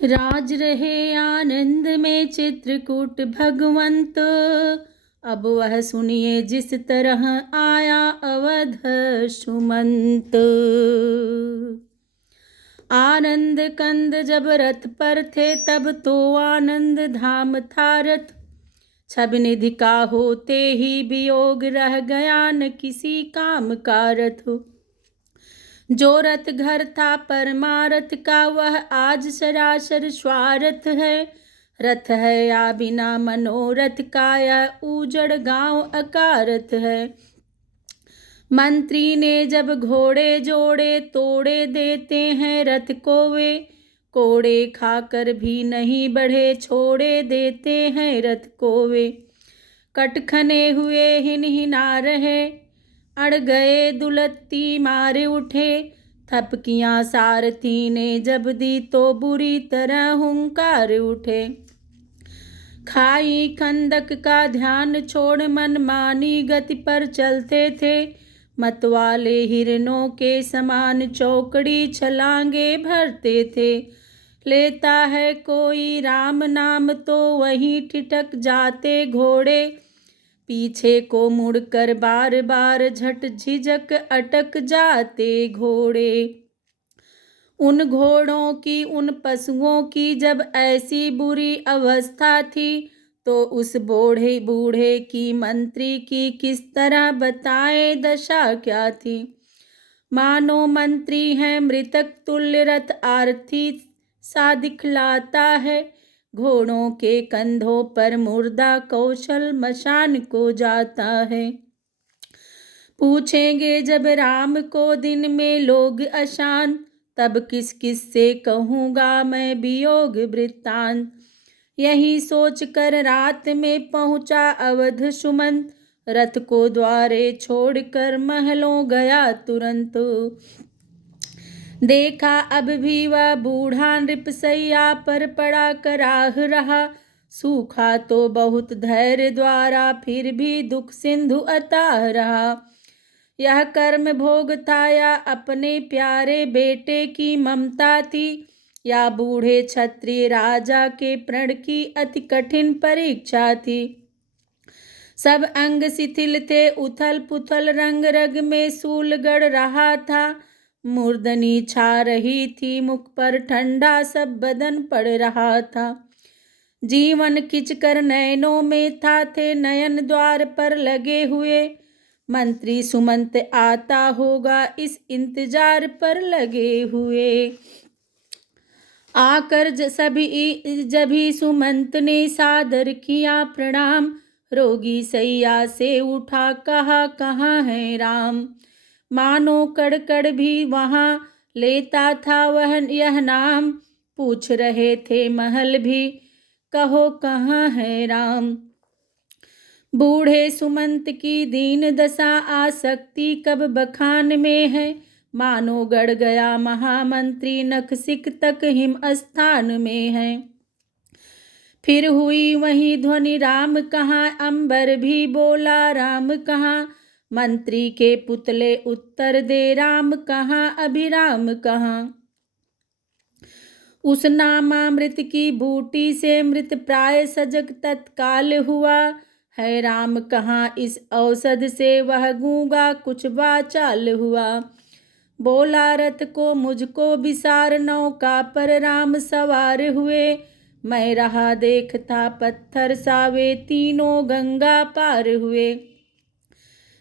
राज रहे आनंद में चित्रकूट भगवंत। अब वह सुनिए जिस तरह आया अवध सुमंत। आनंद कंद जब रथ पर थे तब तो आनंद धाम था रथ। छब निधि का होते ही वियोग रह गया न किसी काम का रथ। जो रथ घर था परमारथ का वह आज सरासर स्वार्थ है। रथ है या बिना मनोरथ का यह ऊजड़ गांव अकारथ है। मंत्री ने जब घोड़े जोड़े तोड़े देते हैं रथ को वे। कोड़े खाकर भी नहीं बढ़े छोड़े देते हैं रथ को वे। कटखने हुए हिन हिना रहे अड़ गए दुलत्ती मारे उठे। थपकियां सारथी ने जब दी तो बुरी तरह हुंकार उठे। खाई खंदक का ध्यान छोड़ मनमानी गति पर चलते थे। मतवाले हिरनों के समान चौकड़ी छलांगे भरते थे। लेता है कोई राम नाम तो वहीं ठिठक जाते घोड़े। पीछे को मुड़कर बार बार झट झिझक अटक जाते घोड़े। उन घोड़ों की उन पशुओं की जब ऐसी बुरी अवस्था थी तो उस बूढ़े की मंत्री की किस तरह बताए दशा क्या थी। मानो मंत्री है मृतक तुल्य रथ आरती सा दिखलाता है। घोड़ों के कंधों पर मुर्दा कौशल मशान को जाता है। पूछेंगे जब राम को दिन में लोग अशांत तब किस किस से कहूँगा मैं वियोग वृत्तांत। यही सोच कर रात में पहुँचा अवध सुमंत। रथ को द्वारे छोड़कर महलों गया तुरंत। देखा अब भी वह बूढ़ा नृपसैया पर पड़ा कराह रहा। सूखा तो बहुत धैर्य द्वारा फिर भी दुख सिंधु अताह रहा। यह कर्म भोग था या अपने प्यारे बेटे की ममता थी या बूढ़े क्षत्रिय राजा के प्रण की अति कठिन परीक्षा थी। सब अंग शिथिल थे उथल पुथल रंग रग में सूल गड़ रहा था। मूर्धनी छा रही थी मुख पर ठंडा सब बदन पड़ रहा था। जीवन खिंचकर नयनों में था थे नयन द्वार पर लगे हुए। मंत्री सुमंत आता होगा इस इंतजार पर लगे हुए। आकर जभी सुमंत ने सादर किया प्रणाम। रोगी सैया से उठा कहा कहाँ है राम। मानो कड़कड़ भी वहाँ लेता था वह यह नाम। पूछ रहे थे महल भी कहो कहाँ है राम। बूढ़े सुमंत की दीन दशा आसक्ति कब बखान में है। मानो गड़ गया महामंत्री नखसिक तक हिम स्थान में है। फिर हुई वही ध्वनि राम कहाँ अंबर भी बोला राम कहाँ। मंत्री के पुतले उत्तर दे राम कहाँ अभिराम कहाँ। उस नामामृत की बूटी से मृत प्राय सजग तत्काल हुआ है। राम कहाँ इस औषध से वह गूंगा कुछ वाचाल हुआ। बोला रथ को मुझको विसार नौका पर राम सवार हुए। मैं रहा देखता पत्थर सावे तीनों गंगा पार हुए।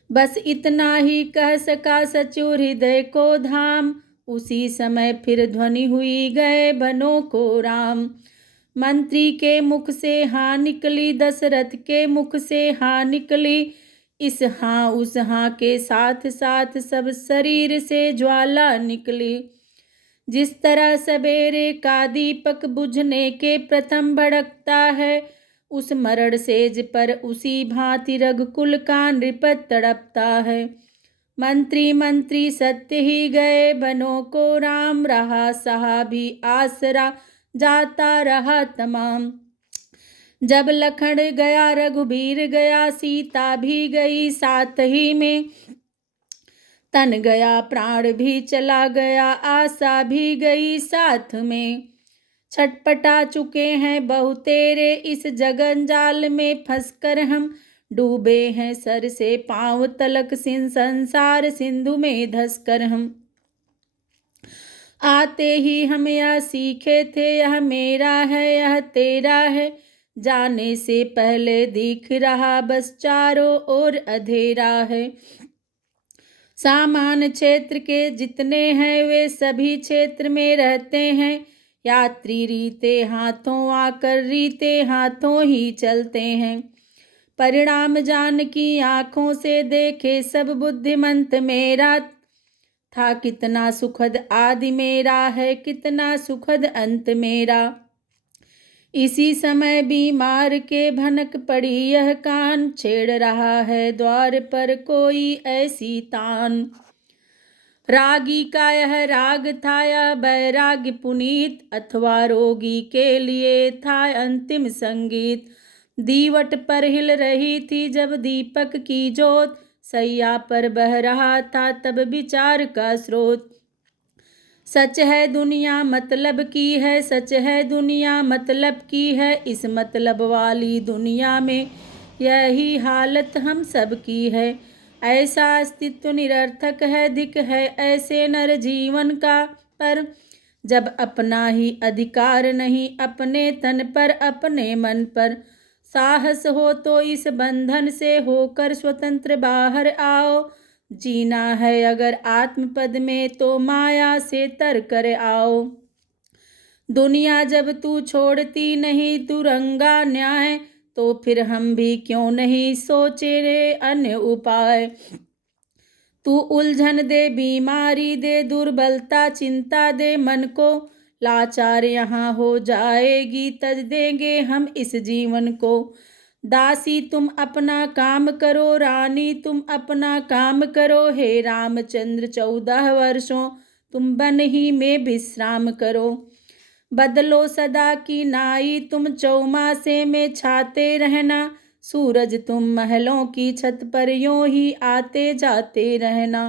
बस इतना ही कह सका सचो हृदय को धाम। उसी समय फिर ध्वनि हुई गए बनों को राम। मंत्री के मुख से हाँ निकली दशरथ के मुख से हाँ निकली। इस हाँ उस हाँ के साथ साथ सब शरीर से ज्वाला निकली। जिस तरह सवेरे का दीपक बुझने के प्रथम भड़कता है उस मरण सेज पर उसी भांति रघुकुल का नृपत तड़पता है। मंत्री सत्य ही गए बनों को राम। रहा सहा भी आसरा जाता रहा तमाम। जब लखन गया रघुबीर गया सीता भी गई साथ ही में। तन गया प्राण भी चला गया आशा भी गई साथ में। छटपटा चुके हैं बहुतेरे, इस जगंजाल में फंसकर हम डूबे हैं सर से पांव तलक, संसार सिंधु में धंसकर हम। आते ही हम यह सीखे थे, यह मेरा है यह तेरा है, जाने से पहले दिख रहा बस चारों ओर अंधेरा है। सामान क्षेत्र के जितने हैं वे सभी क्षेत्र में रहते हैं, यात्री रीते हाथों आकर रीते हाथों ही चलते हैं। परिणाम जान की आंखों से देखे सब बुद्धिमंत, मेरा था कितना सुखद आदि मेरा है कितना सुखद अंत मेरा। इसी समय बीमार के भनक पड़ी यह कान, छेड़ रहा है द्वार पर कोई ऐसी तान। रागी का यह राग था यह बैराग्य पुनीत, अथवा रोगी के लिए था अंतिम संगीत। दीवट पर हिल रही थी जब दीपक की ज्योत, सैया पर बह रहा था तब विचार का स्रोत। सच है दुनिया मतलब की है, सच है दुनिया मतलब की है, इस मतलब वाली दुनिया में यही हालत हम सब की है। ऐसा अस्तित्व निरर्थक है, धिक है ऐसे नर जीवन का, पर जब अपना ही अधिकार नहीं अपने तन पर अपने मन पर। साहस हो तो इस बंधन से होकर स्वतंत्र बाहर आओ, जीना है अगर आत्मपद में तो माया से तर कर आओ। दुनिया जब तू छोड़ती नहीं दुरंगा न्याय, तो फिर हम भी क्यों नहीं सोचे रे अन्य उपाय। तू उलझन दे बीमारी दे दुर्बलता चिंता दे मन को, लाचार यहाँ हो जाएगी तज देंगे हम इस जीवन को। दासी तुम अपना काम करो रानी तुम अपना काम करो, हे रामचंद्र 14 वर्षों तुम बन ही में विश्राम करो। बदलो सदा की नाई तुम चौमासे में छाते रहना, सूरज तुम महलों की छत पर यूं ही आते जाते रहना।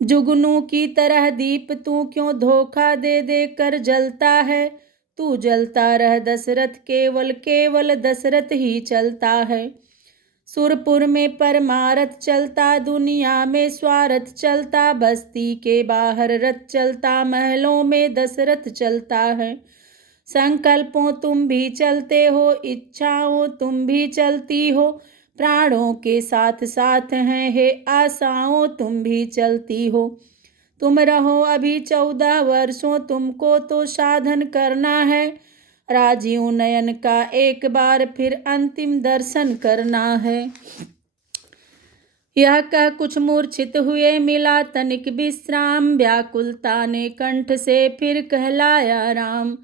जुगनू की तरह दीप तू क्यों धोखा दे दे कर जलता है, तू जलता रह दशरथ केवल केवल दशरथ ही चलता है। सुरपुर में परमारथ चलता दुनिया में स्वार्थ चलता, बस्ती के बाहर रथ चलता महलों में दशरथ चलता है। संकल्पों तुम भी चलते हो इच्छाओं तुम भी चलती हो, प्राणों के साथ साथ हैं हे आशाओं तुम भी चलती हो। तुम रहो अभी 14 वर्षों तुमको तो साधन करना है, राजीव नयन का एक बार फिर अंतिम दर्शन करना है। यह कह कुछ मूर्छित हुए मिला तनिक विश्राम, व्याकुलता ने कंठ से फिर कहलाया राम।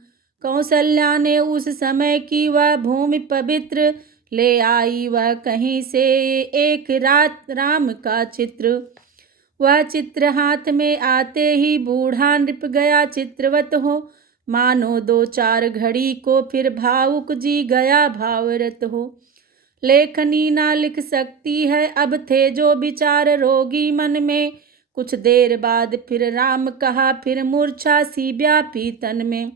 कौशल्या ने उस समय की वह भूमि पवित्र, ले आई वह कहीं से एक रात राम का चित्र। वह चित्र हाथ में आते ही बूढ़ा नृप गया चित्रवत हो, मानो 2-4 घड़ी को फिर भावुक जी गया भावरत हो। लेखनी ना लिख सकती है अब थे जो विचार रोगी मन में, कुछ देर बाद फिर राम कहा फिर मूर्छा सी व्यापी तन में।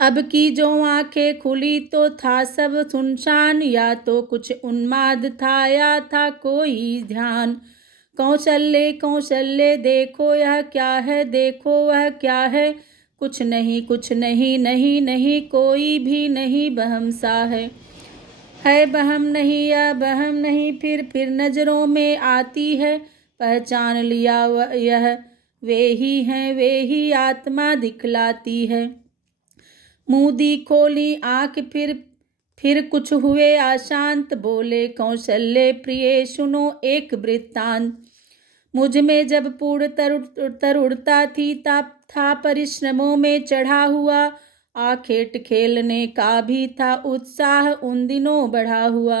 अब की जो आंखें खुली तो था सब सुनसान, या तो कुछ उन्माद था या था कोई ध्यान। कौशल्य कौशल्य देखो यह क्या है देखो वह क्या है, कुछ नहीं नहीं नहीं कोई भी नहीं बहम सा है बहम नहीं या बहम नहीं फिर नजरों में आती है, पहचान लिया यह वे ही हैं वे ही आत्मा दिखलाती है। मूदी खोली आंख फिर कुछ हुए अशांत, बोले कौशल्य प्रिय सुनो एक वृत्तांत। मुझ में जब पूर्ण तर उड़ता थी तब था परिश्रमों में चढ़ा हुआ, आखेट खेलने का भी था उत्साह उन दिनों बढ़ा हुआ।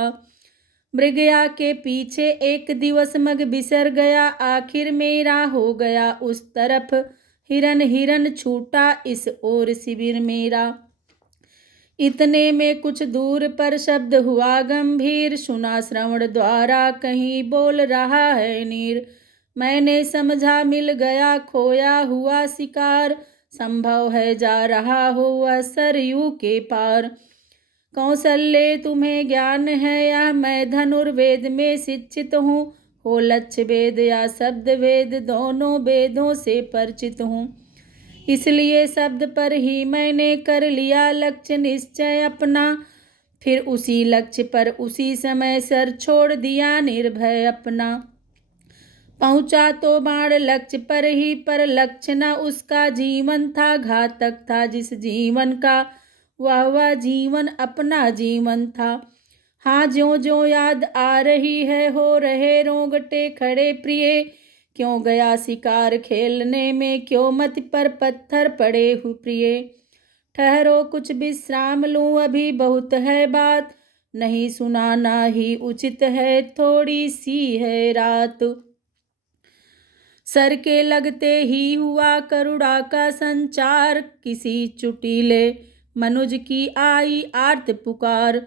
मृगया के पीछे एक दिवस मग बिसर गया, आखिर मेरा हो गया उस तरफ हिरन छूटा इस ओर शिविर मेरा। इतने में कुछ दूर पर शब्द हुआ गंभीर, सुना श्रवण द्वारा कहीं बोल रहा है नीर। मैंने समझा मिल गया खोया हुआ शिकार, संभव है जा रहा हो वह सरयू के पार। कौशल्य तुम्हें ज्ञान है या मैं धनुर्वेद में शिक्षित हूँ, हो लक्ष्य वेद या शब्द वेद दोनों वेदों से परिचित हूँ। इसलिए शब्द पर ही मैंने कर लिया लक्ष्य निश्चय अपना, फिर उसी लक्ष्य पर उसी समय सर छोड़ दिया निर्भय अपना। पहुंचा तो बाण लक्ष्य पर ही, पर लक्ष्य न उसका जीवन था, घातक था जिस जीवन का वह जीवन अपना जीवन था। हाँ ज्यों ज्यों याद आ रही है हो रहे रोंगटे खड़े प्रिय, क्यों गया शिकार खेलने में क्यों मत पर पत्थर पड़े हु प्रिय। ठहरो कुछ विश्राम लूं अभी बहुत है बात, नहीं सुनाना ही उचित है थोड़ी सी है रात। सर के लगते ही हुआ करुणा का संचार, किसी चुटीले मनुज की आई आर्त पुकार।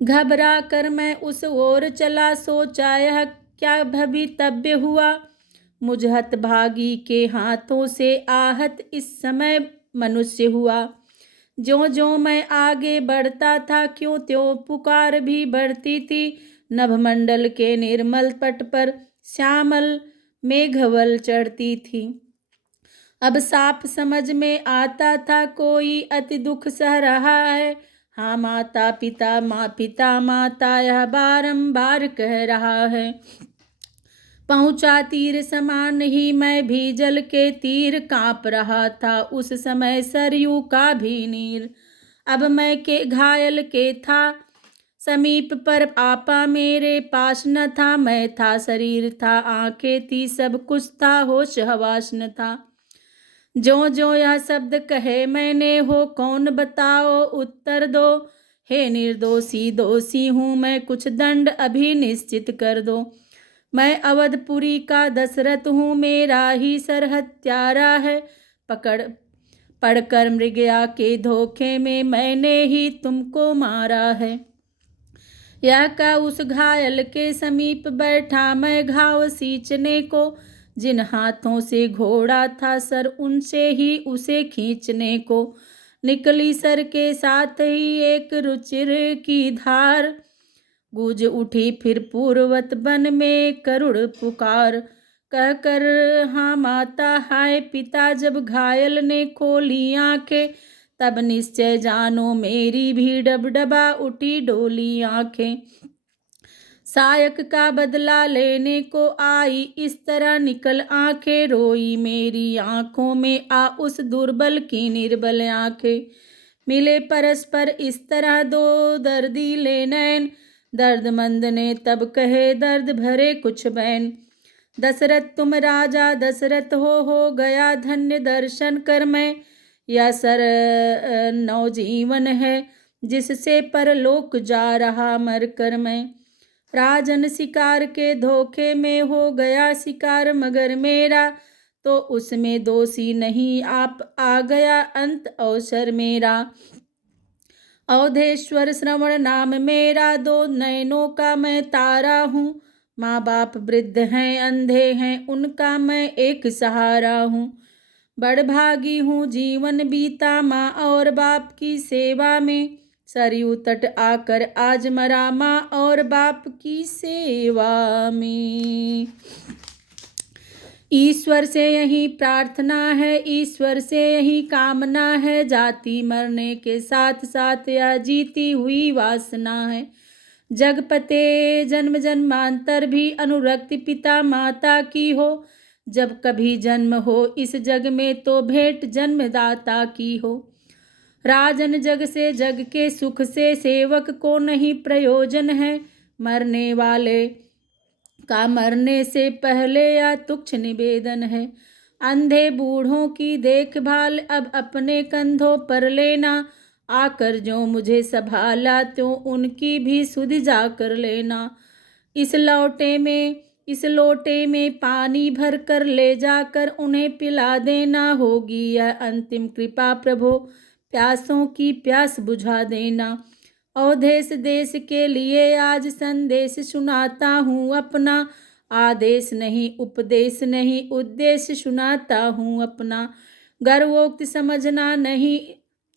घबरा कर मैं उस ओर चला, सोचा यह क्या भवितव्य हुआ, मुझ हतभागी के हाथों से आहत इस समय मनुष्य हुआ। ज्यों ज्यों मैं आगे बढ़ता था क्यों त्यों पुकार भी बढ़ती थी, नभमंडल के निर्मल पट पर श्यामल मेघवल चढ़ती थी। अब साफ समझ में आता था कोई अति दुख सह रहा है, हाँ माता पिता माता यह बारंबार कह रहा है। पहुंचा तीर समान ही मैं भी जल के तीर, कांप रहा था उस समय सरयू का भी नीर। अब मैं के घायल के था समीप पर आपा मेरे पास न था, मैं था शरीर था आंखें थी सब कुछ था होश हवास न था। जो जो यह शब्द कहे मैंने हो कौन बताओ उत्तर दो, हे निर्दोषी दोषी हूँ मैं कुछ दंड अभी निश्चित कर दो। मैं अवधपुरी का दशरथ हूँ मेरा ही सर हत्यारा है, पड़कर मृगया के धोखे में मैंने ही तुमको मारा है। यह का उस घायल के समीप बैठा मैं घाव सींचने को, जिन हाथों से घोड़ा था सर उनसे ही उसे खींचने को। निकली सर के साथ ही एक रुचिर की धार, गूंज उठी फिर पूर्वत वन में करुण पुकार। कहकर हाँ माता हाय पिता जब घायल ने खोली आंखें, तब निश्चय जानो मेरी भी डबडबा उठी डोली आंखें। सायक का बदला लेने को आई इस तरह निकल आंखें, रोई मेरी आंखों में आ उस दुर्बल की निर्बल आंखें। मिले परस्पर इस तरह दो दर्दी ले नैन, दर्दमंद ने तब कहे दर्द भरे कुछ बैन। दशरथ तुम राजा दशरथ हो गया धन्य दर्शन कर मैं, यह सर नवजीवन है जिससे परलोक जा रहा मर कर मैं। राजन शिकार के धोखे में हो गया शिकार मगर मेरा, तो उसमें दोषी नहीं आप आ गया अंत अवसर मेरा। अवधेश्वर श्रवण नाम मेरा दो नयनों का मैं तारा हूँ, माँ बाप वृद्ध हैं अंधे हैं उनका मैं एक सहारा हूँ। बड़भागी हूँ जीवन बीता माँ और बाप की सेवा में, सरयू तट आकर आज मरा माँ और बाप की सेवा में। ईश्वर से यही प्रार्थना है ईश्वर से यही कामना है, जाति मरने के साथ साथ यह जीती हुई वासना है। जगपते जन्म जन्मांतर भी अनुरक्ति पिता माता की हो, जब कभी जन्म हो इस जग में तो भेंट जन्मदाता की हो। राजन जग से जग के सुख से सेवक को नहीं प्रयोजन है, मरने वाले का मरने से पहले या तुच्छ निवेदन है। अंधे बूढ़ों की देखभाल अब अपने कंधों पर लेना, आकर जो मुझे संभाला तो उनकी भी सुध जा कर लेना। इस लोटे में पानी भर कर ले जाकर उन्हें पिला देना, होगी यह अंतिम कृपा प्रभो प्यासों की प्यास बुझा देना। अवधेश देश के लिए आज संदेश सुनाता हूँ अपना, आदेश नहीं उपदेश नहीं, उद्देश्य सुनाता हूँ अपना। गर्वोक्त समझना नहीं,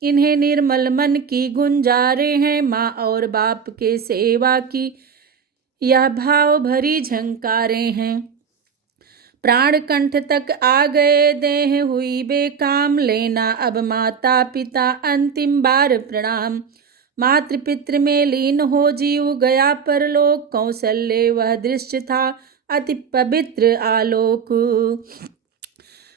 इन्हें निर्मल मन की गुंजारे हैं। माँ और बाप के सेवा की यह भाव भरी झंकारे हैं। प्राण कंठ तक आ गए, देह हुई बेकाम, लेना अब माता पिता अंतिम बार प्रणाम। मातृ पितृ में लीन हो जीव गया परलोक, कौशल्य वह दृश्य था अति पवित्र आलोक।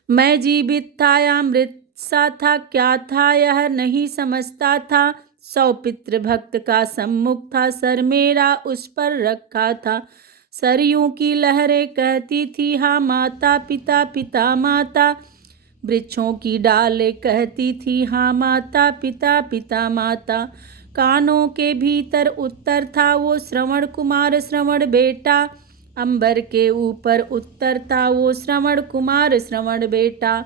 मैं जीवित था या मृत सा था, क्या था यह नहीं समझता था। 100 पितृ भक्त का सम्मुख था, सर मेरा उस पर रखा था। सरयू की लहरें कहती थी हाँ माता पिता पिता माता। वृक्षों की डालें कहती थी हाँ माता पिता पिता माता। कानों के भीतर उत्तर था वो श्रवण कुमार श्रवण बेटा। अंबर के ऊपर उत्तर था वो श्रवण कुमार श्रवण बेटा।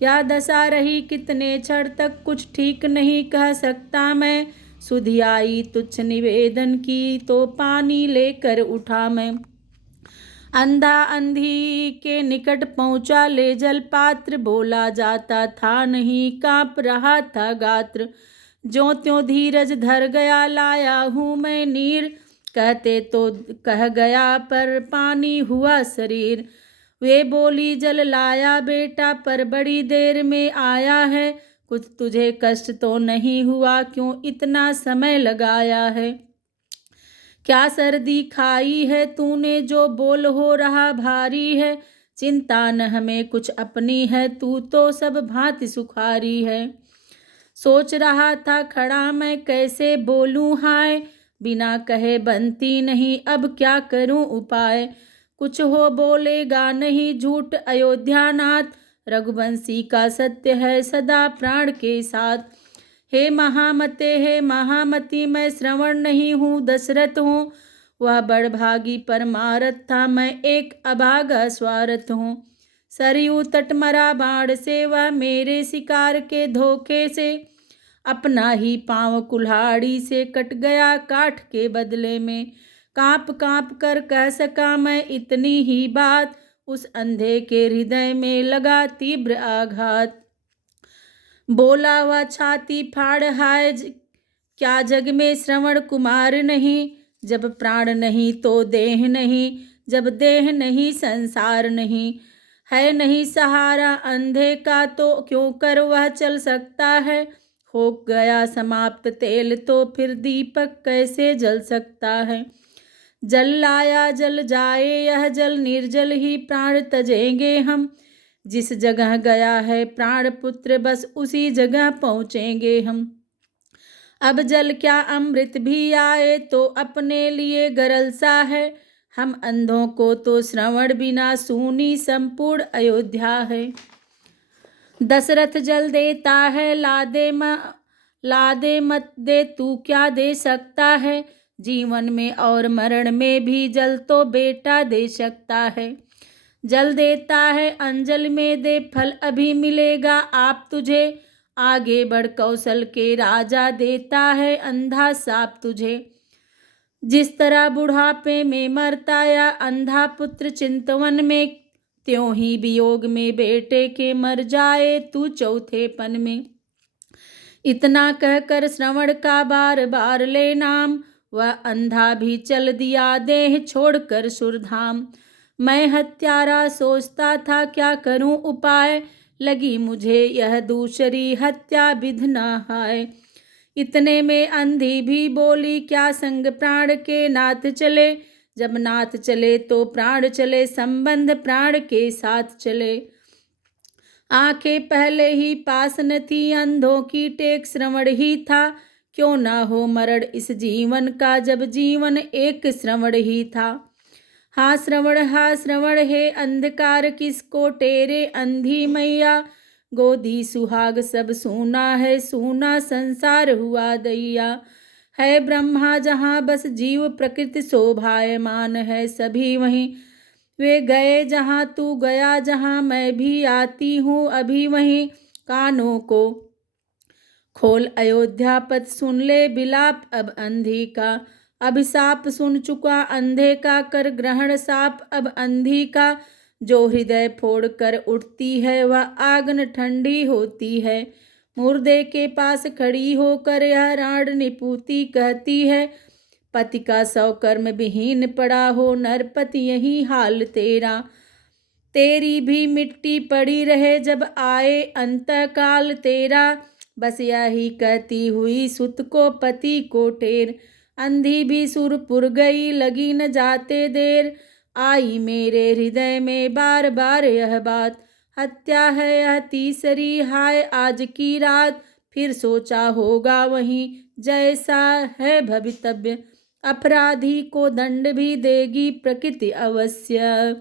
या दशा रही कितने क्षण तक, कुछ ठीक नहीं कह सकता मैं। सुधि आई तुच्छ निवेदन की, तो पानी लेकर उठा मैं। अंधा अंधी के निकट पहुंचा, ले जल पात्र, बोला जाता था नहीं, कांप रहा था गात्र। ज्यों त्यों धीरज धर गया, लाया हूँ मैं नीर। कहते तो कह गया, पर पानी हुआ शरीर। वे बोली जल लाया बेटा, पर बड़ी देर में आया है। कुछ तुझे कष्ट तो नहीं हुआ, क्यों इतना समय लगाया है। क्या सर्दी खाई है तूने, जो बोल हो रहा भारी है। चिंता न हमें कुछ अपनी है, तू तो सब भांति सुखारी है। सोच रहा था खड़ा मैं, कैसे बोलूं हाय। बिना कहे बनती नहीं, अब क्या करूं उपाय। कुछ हो बोलेगा नहीं झूठ अयोध्यानाथ, रघुवंशी का सत्य है सदा प्राण के साथ। हे महामते हे महामती, मैं श्रवण नहीं हूँ दशरथ हूँ। वह बड़भागी परमारथ था, मैं एक अभागा स्वार्थ हूँ। सरयू तट मरा बाण से, वह मेरे शिकार के धोखे से। अपना ही पाँव कुल्हाड़ी से कट गया काठ के बदले में। कांप कांप कर कह सका मैं इतनी ही बात, उस अंधे के हृदय में लगा तीव्र आघात। बोला वह छाती फाड़ हाय, क्या जग में श्रवण कुमार नहीं। जब प्राण नहीं तो देह नहीं, जब देह नहीं संसार नहीं। है नहीं सहारा अंधे का, तो क्यों कर वह चल सकता है। हो गया समाप्त तेल, तो फिर दीपक कैसे जल सकता है। जल लाया जल जाए यह जल, निर्जल ही प्राण तजेंगे हम। जिस जगह गया है प्राण पुत्र, बस उसी जगह पहुँचेंगे हम। अब जल क्या अमृत भी आए, तो अपने लिए गरल सा है। हम अंधों को तो श्रवण बिना सूनी संपूर्ण अयोध्या है। दशरथ जल देता है, ला दे मत दे, तू क्या दे सकता है। जीवन में और मरण में भी जल तो बेटा दे सकता है। जल देता है अंजल में दे, फल अभी मिलेगा आप तुझे। आगे बढ़ कौशल के राजा, देता है अंधा साप तुझे। जिस तरह बुढ़ापे में मरता या अंधा पुत्र चिंतवन में, त्यों ही वियोग में बेटे के मर जाए तू चौथेपन में। इतना कहकर श्रवण का बार बार ले नाम, वह अंधा भी चल दिया देह छोड़कर सुरधाम। मैं हत्यारा सोचता था क्या करूं उपाय, लगी मुझे यह दूसरी हत्या विधना हाय। इतने में अंधी भी बोली, क्या संग प्राण के नाथ चले। जब नाथ चले तो प्राण चले, संबंध प्राण के साथ चले। आंखें पहले ही पास न थी, अंधों की टेक श्रवण ही था। क्यों ना हो मरण इस जीवन का, जब जीवन एक श्रवण ही था। हाँ श्रवण है अंधकार किसको टेरे, अंधी मैया। गोदी सुहाग सब सूना है, सूना संसार हुआ दैया। है ब्रह्मा जहाँ बस जीव, प्रकृति शोभायमान है सभी वहीं। वे गए जहाँ तू गया, जहाँ मैं भी आती हूँ अभी वहीं। कानों को खोल अयोध्यापत, सुन ले बिलाप अब अंधी का। अभिशाप सुन चुका अंधे का, कर ग्रहण साप अब अंधी का। जो हृदय फोड़ कर उठती है वह आगन ठंडी होती है। मुर्दे के पास खड़ी होकर यह राड निपुती कहती है, पति का सौ कर्म विहीन पड़ा हो नरपति यही हाल तेरा। तेरी भी मिट्टी पड़ी रहे जब आए अंतकाल तेरा। बस यही कहती हुई सुत को पति को टेर। अंधी भी सुरपुर गई लगी न जाते देर। आई मेरे हृदय में बार बार यह बात, हत्या है यह तीसरी हाय आज की रात। फिर सोचा होगा वहीं जैसा है भवितव्य, अपराधी को दंड भी देगी प्रकृति अवश्य।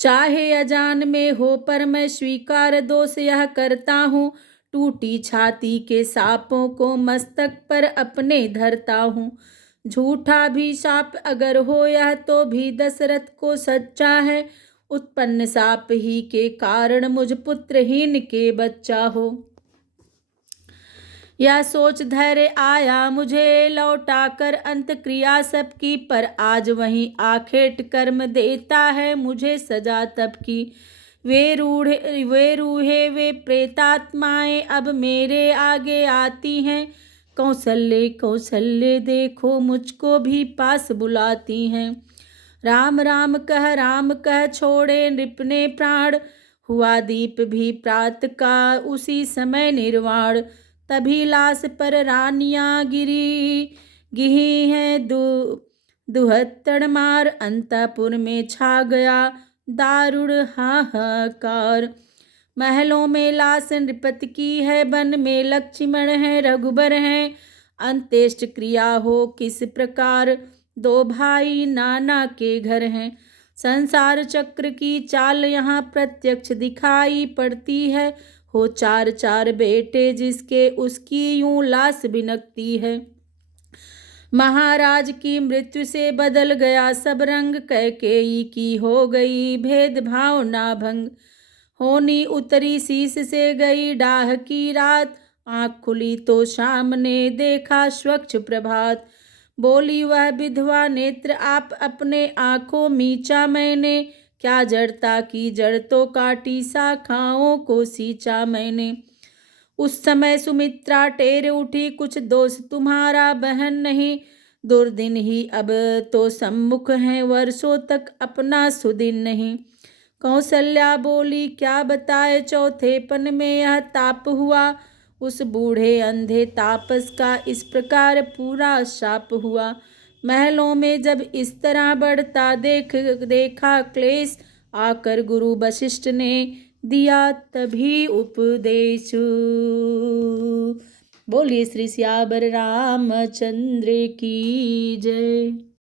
चाहे अजान में हो पर मैं स्वीकार दोष यह करता हूँ। टूटी छाती के सांपों को मस्तक पर अपने धरता हूँ। झूठा भी साप अगर हो यह तो भी दशरथ को सच्चा है। उत्पन्न साप ही के कारण मुझ पुत्रहीन के बच्चा हो। यह सोच धैर्य आया मुझे लौटा कर अंत क्रिया सबकी, पर आज वहीं आखेट कर्म देता है मुझे सजा तब की। वे रूहे वे प्रेतात्माएं अब मेरे आगे आती हैं। कौशल्य कौशल्य देखो मुझको भी पास बुलाती हैं। राम राम कह छोड़े नृप ने प्राण, हुआ दीप भी प्रात का उसी समय निर्वाण। तभी लाश पर रानियां गिरी हैं दुहत्तड़ मार। अंतपुर में छा गया दारुण हाहाकार। महलों में लाश नृपति की है, वन में लक्ष्मण है रघुबर हैं। अंत्येष्ट क्रिया हो किस प्रकार, दो भाई नाना के घर हैं। संसार चक्र की चाल यहाँ प्रत्यक्ष दिखाई पड़ती है। हो चार चार बेटे जिसके उसकी यूं लाश बिनकती है। महाराज की मृत्यु से बदल गया सब रंग, कैकेयी की हो गई भेदभाव ना भंग। होनी उतरी शीश से गई डाह की रात, आँख खुली तो शाम ने देखा स्वच्छ प्रभात। बोली वह विधवा नेत्र आप अपने आँखों मींचा मैंने, क्या जड़ता की जड़ तो काटी शाखाओं को सींचा मैंने। उस समय सुमित्रा टेर उठी कुछ दोष तुम्हारा बहन नहीं। दुर्दिन ही अब तो सम्मुख हैं वर्षों तक अपना सुदिन नहीं। कौशल्या बोली क्या बताए चौथेपन में यह ताप हुआ। उस बूढ़े अंधे तापस का इस प्रकार पूरा शाप हुआ। महलों में जब इस तरह बढ़ता देखा क्लेश, आकर गुरु वशिष्ठ ने दिया तभी उपदेश। बोलिए श्री सियावर रामचंद्र की जय।